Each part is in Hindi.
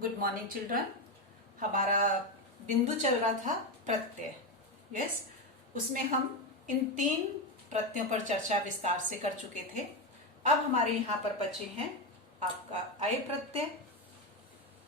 Good morning children. हमारा बिंदु चल रहा था प्रत्यय। यस, उसमें हम इन 3 प्रत्ययों पर चर्चा विस्तार से कर चुके थे। अब हमारे यहाँ पर बचे हैं आपका अय प्रत्यय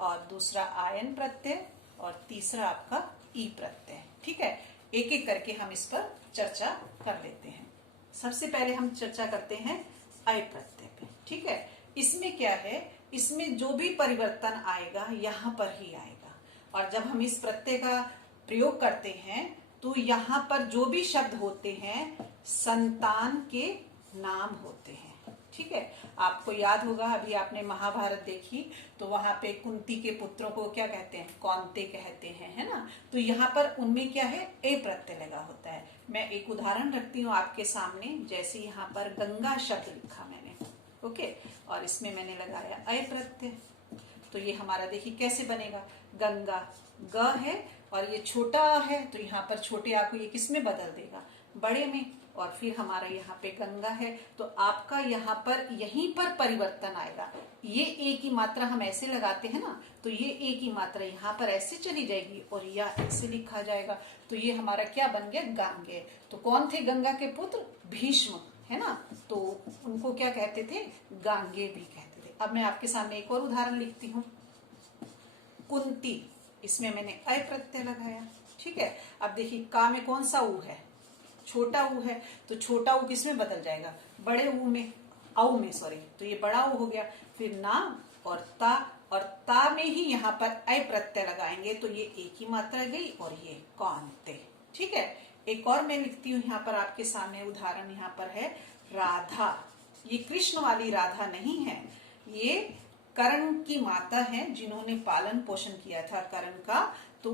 और दूसरा आयन प्रत्यय और तीसरा आपका ई प्रत्यय। ठीक है, एक एक करके हम इस पर चर्चा कर लेते हैं। सबसे पहले हम चर्चा करते हैं अय प्रत्यय पे। ठीक है, इसमें क्या है, इसमें जो भी परिवर्तन आएगा यहाँ पर ही आएगा। और जब हम इस प्रत्यय का प्रयोग करते हैं तो यहाँ पर जो भी शब्द होते हैं संतान के नाम होते हैं। ठीक है, आपको याद होगा अभी आपने महाभारत देखी तो वहां पे कुंती के पुत्रों को क्या कहते हैं, कौन्ते कहते हैं, है ना। तो यहाँ पर उनमें क्या है, ए प्रत्यय लगा होता है। मैं एक उदाहरण रखती हूँ आपके सामने। जैसे यहाँ पर गंगा शब्द लिखा मैंने, ओके, और इसमें मैंने लगाया अय प्रत्यय। तो ये हमारा देखिए कैसे बनेगा, गंगा ग है और ये छोटा है तो यहाँ पर छोटे आ को ये किस में बदल देगा, बड़े में। और फिर हमारा यहाँ पे गंगा है तो आपका यहाँ पर यहीं पर परिवर्तन आएगा। ये ए की मात्रा हम ऐसे लगाते हैं ना, तो ये ए की मात्रा यहाँ पर ऐसे चली जाएगी और या ऐसे लिखा जाएगा। तो ये हमारा क्या बन गया, गांगे। तो कौन थे गंगा के पुत्र, भीष्म, है ना। तो उनको क्या कहते थे, गांगे भी कहते थे। अब मैं आपके सामने एक और उदाहरण लिखती हूँ, कुंती। इसमें मैंने अय प्रत्यय लगाया। ठीक है, अब देखिए का में कौन सा ऊ है, छोटा ऊ है। तो छोटा ऊ किस में बदल जाएगा, बड़े ऊ में, औ में, सॉरी। तो ये बड़ा ऊ हो गया। फिर ना और ता में ही यहाँ पर अय प्रत्यय लगाएंगे तो ये एक ही मात्रा गई और ये कौन्ते। ठीक है, एक और मैं लिखती हूँ यहाँ पर आपके सामने उदाहरण। यहाँ पर है राधा। ये कृष्ण वाली राधा नहीं है, ये कर्ण की माता है जिन्होंने पालन पोषण किया था कर्ण का। तो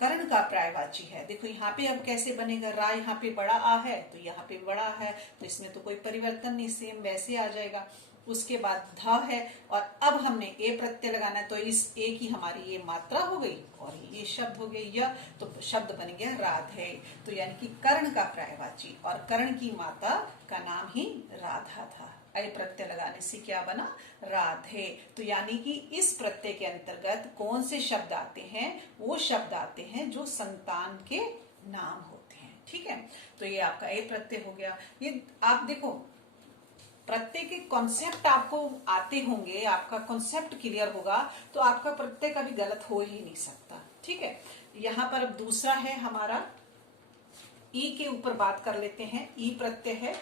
कर्ण का पर्यायवाची है। देखो यहाँ पे अब कैसे बनेगा, रा यहाँ पे बड़ा आ है तो यहाँ पे बड़ा है, तो इसमें तो कोई परिवर्तन नहीं, सेम वैसे आ जाएगा। उसके बाद ध है और अब हमने ए प्रत्यय लगाना है तो इस ए की हमारी ये मात्रा हो गई और ये शब्द हो गई यह, तो शब्द बन गया राधे। तो यानी कि कर्ण का पर्यायवाची और कर्ण की माता का नाम ही राधा था। अय प्रत्यय लगाने से क्या बना, राधे। तो यानी कि इस प्रत्यय के अंतर्गत कौन से शब्द आते हैं, वो शब्द आते हैं जो संतान के नाम होते हैं। ठीक है, तो ये आपका अय प्रत्यय हो गया। ये आप देखो प्रत्यय के कॉन्सेप्ट आपको आते होंगे, आपका कॉन्सेप्ट क्लियर होगा तो आपका प्रत्यय कभी गलत हो ही नहीं सकता। ठीक है, यहाँ पर अब दूसरा है हमारा ई के ऊपर बात कर लेते हैं। ई प्रत्यय है।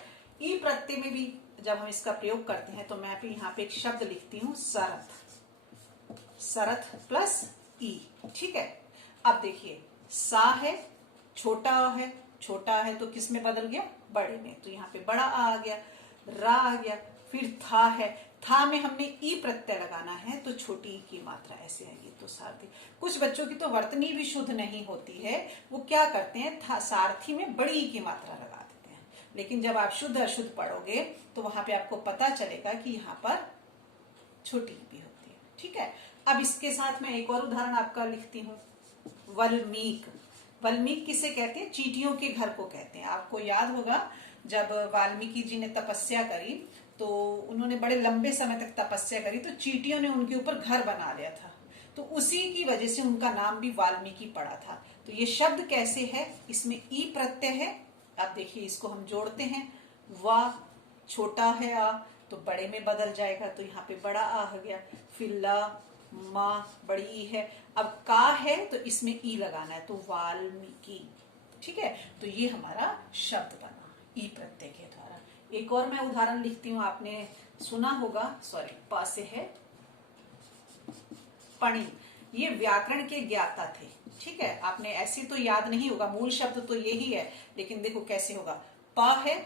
ई प्रत्यय में भी जब हम इसका प्रयोग करते हैं तो मैं भी यहाँ पे एक शब्द लिखती हूँ, सरथ। सरथ प्लस ई। ठीक है, अब देखिए सा है, छोटा है, छोटा है तो किस में बदल गया, बड़े में। तो यहाँ पे बड़ा आ गया, रा आ गया। फिर था है, था में हमने ई प्रत्यय लगाना है तो छोटी ई की मात्रा ऐसे आएगी तो सारथी। कुछ बच्चों की तो वर्तनी भी शुद्ध नहीं होती है, वो क्या करते हैं, था सारथी में बड़ी ई की मात्रा लगा देते हैं। लेकिन जब आप शुद्ध अशुद्ध पढ़ोगे तो वहां पे आपको पता चलेगा कि यहाँ पर छोटी ई भी होती है। ठीक है, अब इसके साथ मैं एक और उदाहरण आपका लिखती हूँ, वल्मीक। वल्मीक किसे कहते हैं, चींटियों के घर को कहते हैं। आपको याद होगा जब वाल्मीकि जी ने तपस्या करी तो उन्होंने बड़े लंबे समय तक तपस्या करी तो चींटियों ने उनके ऊपर घर बना लिया था, तो उसी की वजह से उनका नाम भी वाल्मीकि पड़ा था। तो ये शब्द कैसे है, इसमें ई प्रत्यय है। अब देखिए इसको हम जोड़ते हैं, वाह, छोटा है आ तो बड़े में बदल जाएगा तो यहाँ पे बड़ा आ गया। फिर ला, माँ, बड़ी ई है। अब का है तो इसमें ई लगाना है तो वाल्मीकि। ठीक है, तो ये हमारा शब्द बना ई प्रत्यय के द्वारा। एक और मैं उदाहरण लिखती हूँ, आपने सुना होगा, सॉरी, प से है पणि। ये व्याकरण के ज्ञाता थे। ठीक है, आपने ऐसे तो याद नहीं होगा, मूल शब्द तो यही है, लेकिन देखो कैसे होगा, प है,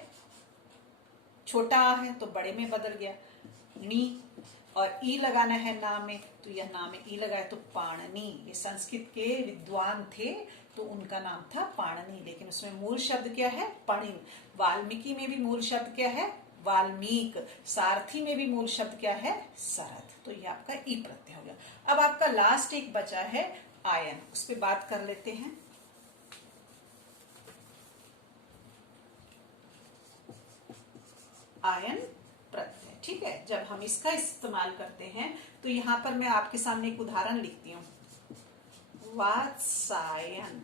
छोटा आ है तो बड़े में बदल गया, नी और ई लगाना है नाम में तो यह नाम में ई लगाया तो पाणनी। ये संस्कृत के विद्वान थे तो उनका नाम था पाणनी, लेकिन उसमें मूल शब्द क्या है, पणिन। वाल्मीकि में भी मूल शब्द क्या है, वाल्मीक। सारथी में भी मूल शब्द क्या है, सरथ। तो ये आपका ई प्रत्यय हो गया। अब आपका लास्ट एक बचा है आयन, उस पर बात कर लेते हैं। आयन प्रत्यय। ठीक है। जब हम इसका इस्तेमाल करते हैं तो यहाँ पर मैं आपके सामने एक उदाहरण लिखती हूँ, वात्सायन।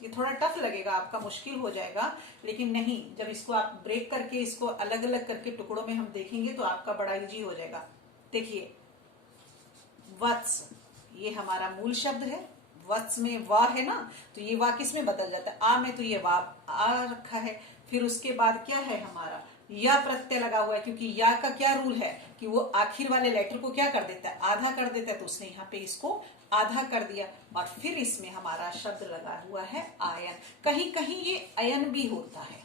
ये थोड़ा टफ लगेगा, आपका मुश्किल हो जाएगा, लेकिन नहीं, जब इसको आप ब्रेक करके इसको अलग अलग करके टुकड़ों में हम देखेंगे तो आपका बड़ा इजी हो जाएगा। देखिए, वत्स, ये हमारा मूल शब्द है। वत्स में वा है ना, तो ये वा किस में बदल जाता है? आ में, तो ये वा आ रखा है। फिर उसके बाद क्या है हमारा? या प्रत्यय लगा हुआ है, क्योंकि या का क्या रूल है कि वो आखिर वाले लेटर को क्या कर देता है? आधा कर देता है। तो उसने यहाँ पे इसको आधा कर दिया। और फिर इसमें हमारा शब्द लगा हुआ है आयन। कहीं कहीं ये अयन भी होता है,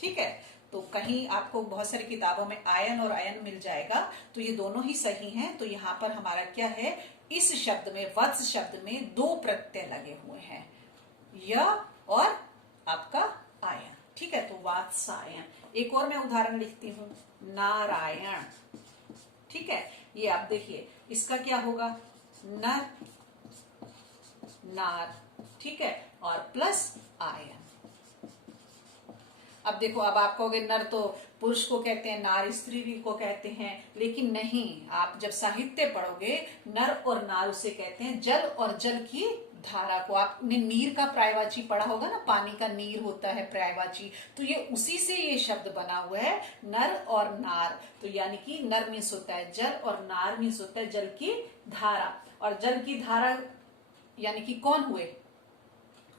ठीक है। तो कहीं आपको बहुत सारी किताबों में आयन और अयन मिल जाएगा, तो ये दोनों ही सही हैं। तो यहाँ पर हमारा क्या है, इस शब्द में, वत्स शब्द में 2 प्रत्यय लगे हुए हैं, य और आपका आयन, ठीक है। तो वात्सायन। एक और मैं उदाहरण लिखती हूं, नारायण, ठीक है। ये आप देखिए, इसका क्या होगा? नर, नार, ठीक है, और प्लस आयन। अब देखो, अब आप कहोगे नर तो पुरुष को कहते हैं, नार स्त्री को कहते हैं, लेकिन नहीं, आप जब साहित्य पढ़ोगे, नर और नार उसे कहते हैं जल और जल की धारा को। आपने नीर का पर्यायवाची पढ़ा होगा ना, पानी का नीर होता है पर्यायवाची, तो ये उसी से ये शब्द बना हुआ है, नर और नार। तो यानी कि नर मीन्स होता है जल और नार मीन्स होता है जल की धारा। और जल की धारा यानी कि कौन हुए?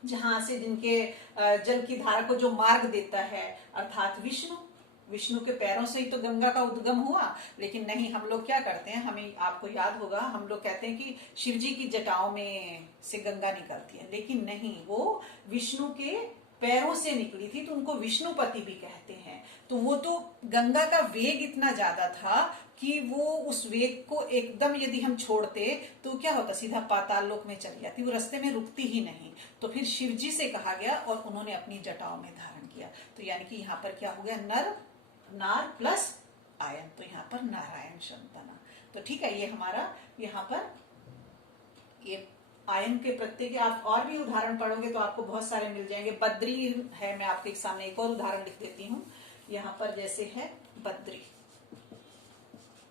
जहां से, जिनके जल की धारा को जो मार्ग देता है, अर्थात विष्णु। विष्णु के पैरों से ही तो गंगा का उद्गम हुआ। लेकिन नहीं, हम लोग क्या करते हैं, हमें, आपको याद होगा, हम लोग कहते हैं कि शिव जी की जटाओं में से गंगा निकलती है, लेकिन नहीं, वो विष्णु के पैरों से निकली थी, तो उनको विष्णुपति भी कहते हैं। तो वो तो गंगा का वेग इतना ज्यादा था कि वो उस वेग को एकदम यदि हम छोड़ते तो क्या होता, सीधा पाताल लोक में चली जाती, वो रास्ते में रुकती ही नहीं। तो फिर शिव जी से कहा गया और उन्होंने अपनी जटाओं में धारण किया। तो यानी कि यहाँ पर क्या हो गया, नर, नार प्लस आयन, तो यहाँ पर नारायण शब्द बना। तो ठीक है, ये हमारा यहाँ पर ये आयन के प्रत्यय के आप और भी उदाहरण पढ़ोगे तो आपको बहुत सारे मिल जाएंगे। बद्री है, मैं आपके सामने एक और उदाहरण लिख देती हूँ। यहाँ पर जैसे है बद्री,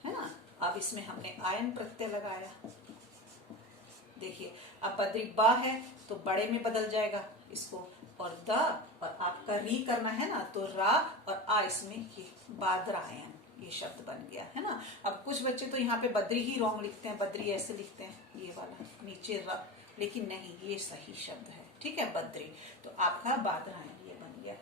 है ना। अब इसमें हमने आयन प्रत्यय लगाया, देखिए, अब बद्री बा है तो बड़े में बदल जाएगा इसको, और द, और आपका री करना है ना, तो रा और आ, इसमें ये बादरायन, ये शब्द बन गया, है ना। अब कुछ बच्चे तो यहाँ पे बद्री ही रॉन्ग लिखते हैं, बद्री ऐसे लिखते हैं, ये वाला नीचे र, लेकिन नहीं, ये सही शब्द है, ठीक है, बद्री। तो आपका बादरायन ये बन गया।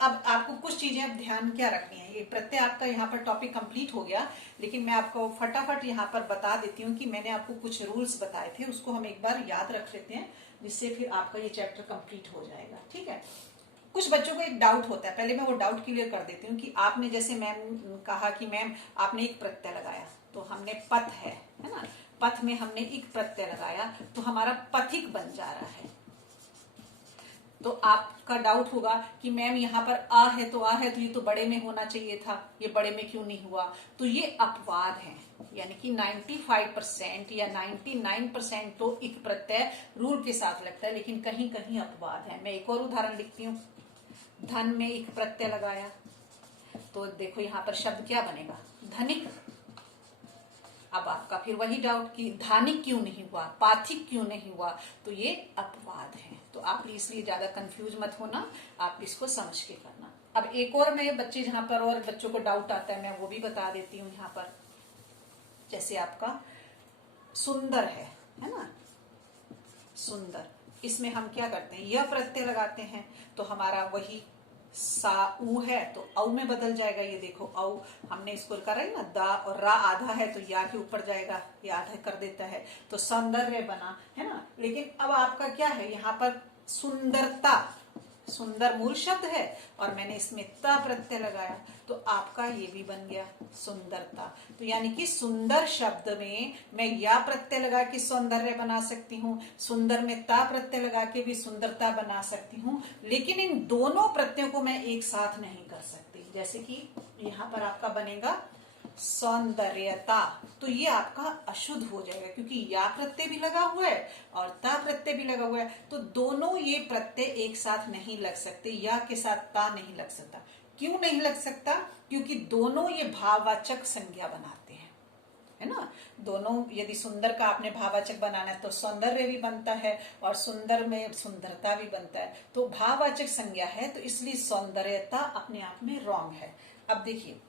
अब आपको कुछ चीजें अब ध्यान क्या रखनी है, ये प्रत्यय आपका यहाँ पर टॉपिक कंप्लीट हो गया, लेकिन मैं आपको फटाफट यहाँ पर बता देती हूँ कि मैंने आपको कुछ रूल्स बताए थे, उसको हम एक बार याद रख लेते हैं, जिससे फिर आपका ये चैप्टर कंप्लीट हो जाएगा, ठीक है। कुछ बच्चों को एक डाउट होता है, पहले मैं वो डाउट क्लियर कर देती हूँ कि आपने, जैसे मैम कहा कि मैम आपने एक प्रत्यय लगाया, तो हमने पथ है ना, पथ में हमने एक प्रत्यय लगाया, तो हमारा पथिक बन जा रहा है। तो आपका डाउट होगा कि मैम यहाँ पर आ है तो ये तो बड़े में होना चाहिए था, ये बड़े में क्यों नहीं हुआ? तो ये अपवाद है, यानी कि 95% या 99% तो एक प्रत्यय रूल के साथ लगता है, लेकिन कहीं कहीं अपवाद है। मैं एक और उदाहरण लिखती हूँ, धन में एक प्रत्यय लगाया, तो देखो यहाँ पर शब्द क्या बनेगा, धनिक। अब आपका फिर वही डाउट कि धानिक क्यों नहीं हुआ, पाथिक क्यों नहीं हुआ? तो ये अपवाद है। तो आप इसलिए ज्यादा कंफ्यूज मत होना, आप इसको समझ के करना। अब एक और मैं बच्चे, जहां पर और बच्चों को डाउट आता है, मैं वो भी बता देती हूँ। यहाँ पर जैसे आपका सुंदर है ना, सुंदर, इसमें हम क्या करते हैं, यह प्रत्यय लगाते हैं, तो हमारा वही सा ऊ है तो औ में बदल जाएगा। ये देखो, औ हमने इसको करा है ना, दा और रा आधा है तो या के ऊपर जाएगा, ये आधा कर देता है, तो सौंदर्य बना, है ना। लेकिन अब आपका क्या है, यहाँ पर सुंदरता, सुंदर मूल शब्द है और मैंने इसमें ता प्रत्यय लगाया, तो आपका ये भी बन गया सुंदरता। तो यानी कि सुंदर शब्द में मैं या प्रत्यय लगा के सौंदर्य बना सकती हूँ, सुंदर में ता प्रत्यय लगा के भी सुंदरता बना सकती हूँ, लेकिन इन दोनों प्रत्ययों को मैं एक साथ नहीं कर सकती। जैसे कि यहाँ पर आपका बनेगा सौंदर्यता, तो ये आपका अशुद्ध हो जाएगा, क्योंकि या प्रत्यय भी लगा हुआ है और ता प्रत्यय भी लगा हुआ है, तो दोनों ये प्रत्यय एक साथ नहीं लग सकते, या के साथ ता नहीं लग सकता। क्यों नहीं लग सकता? क्योंकि दोनों ये भाववाचक संज्ञा बनाते हैं, है ना। दोनों, यदि सुंदर का आपने भाववाचक बनाना है तो सौंदर्य भी बनता है और सुंदर में सुंदरता भी बनता है, तो भाववाचक संज्ञा है, तो इसलिए सौंदर्यता अपने आप में रॉन्ग है। अब देखिए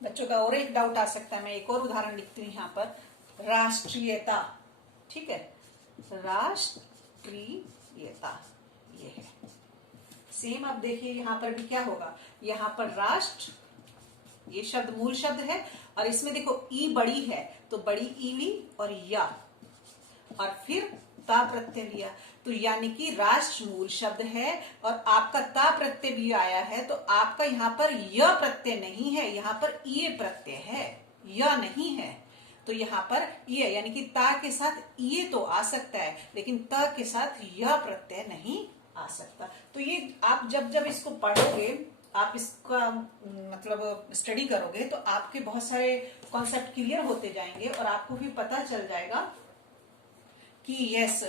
बच्चों का और एक डाउट आ सकता है, मैं एक और उदाहरण लिखती हूँ यहाँ पर, राष्ट्रीयता, ठीक है, राष्ट्रीयता ये है सेम। अब देखिए यहाँ पर भी क्या होगा, यहाँ पर राष्ट्र, ये शब्द मूल शब्द है और इसमें देखो ई बड़ी है तो बड़ी ई ली और या, और फिर ता प्रत्यय लिया, तो यानी कि राष्ट्र मूल शब्द है और आपका ता प्रत्यय भी आया है, तो आपका यहाँ पर य प्रत्यय नहीं है, यहाँ पर ये प्रत्यय है, य नहीं है। तो यहाँ पर ये यानी कि ता के साथ ये तो आ सकता है, लेकिन त के साथ यह प्रत्यय नहीं आ सकता। तो ये आप जब जब इसको पढ़ोगे, आप इसका मतलब स्टडी करोगे, तो आपके बहुत सारे कॉन्सेप्ट क्लियर होते जाएंगे और आपको भी पता चल जाएगा कि यस,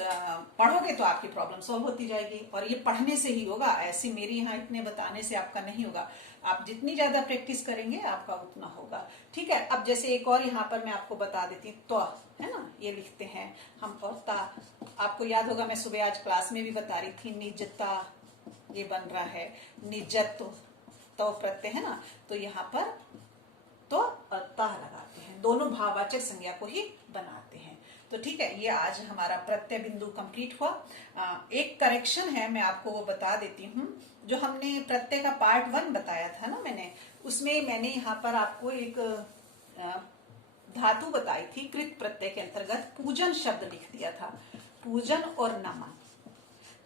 पढ़ोगे तो आपकी प्रॉब्लम सॉल्व होती जाएगी। और ये पढ़ने से ही होगा, ऐसे मेरी यहाँ इतने बताने से आपका नहीं होगा। आप जितनी ज्यादा प्रैक्टिस करेंगे आपका उतना होगा, ठीक है। अब जैसे एक और यहाँ पर मैं आपको बता देती हूँ, तो है ना, ये लिखते हैं हम, और ता, आपको याद होगा मैं सुबह आज क्लास में भी बता रही थी, निजता ये बन रहा है, निजत्व, तो प्रत्यय है ना, तो यहाँ पर तो और ता लगाते हैं, दोनों भाववाचक संज्ञा को ही बनाते हैं। तो ठीक है, ये आज हमारा प्रत्यय बिंदु कंप्लीट हुआ। एक करेक्शन है, मैं आपको वो बता देती हूँ। जो हमने प्रत्यय का पार्ट 1 बताया था ना मैंने, उसमें मैंने यहाँ पर आपको एक धातु बताई थी, कृत प्रत्यय के अंतर्गत पूजन शब्द लिख दिया था, पूजन और नमन।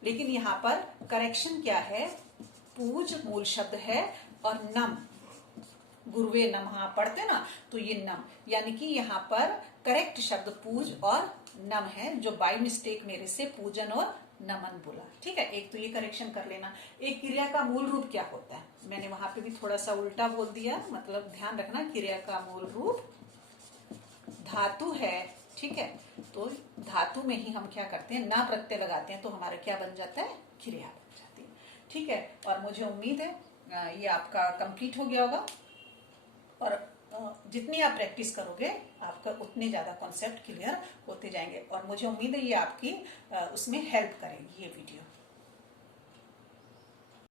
लेकिन यहाँ पर करेक्शन क्या है, पूज मूल शब्द है और नम, गुरुवे नमः पढ़ते ना, तो ये नम, यानी कि यहाँ पर करेक्ट शब्द पूज और नम है, जो बाय मिस्टेक मेरे से पूजन और नमन बोला, ठीक है। एक तो ये करेक्शन कर लेना। एक क्रिया का मूल रूप क्या होता है, मैंने वहां पे भी थोड़ा सा उल्टा बोल दिया, मतलब ध्यान रखना, क्रिया का मूल रूप धातु है, ठीक है। तो धातु में ही हम क्या करते हैं, ना प्रत्यय लगाते हैं, तो हमारा क्या बन जाता है, क्रिया बन जाती है, ठीक है। और मुझे उम्मीद है ये आपका कंप्लीट हो गया होगा, और जितनी आप प्रैक्टिस करोगे आपका उतने ज्यादा कॉन्सेप्ट क्लियर होते जाएंगे, और मुझे उम्मीद है ये आपकी उसमें हेल्प करेगी ये वीडियो।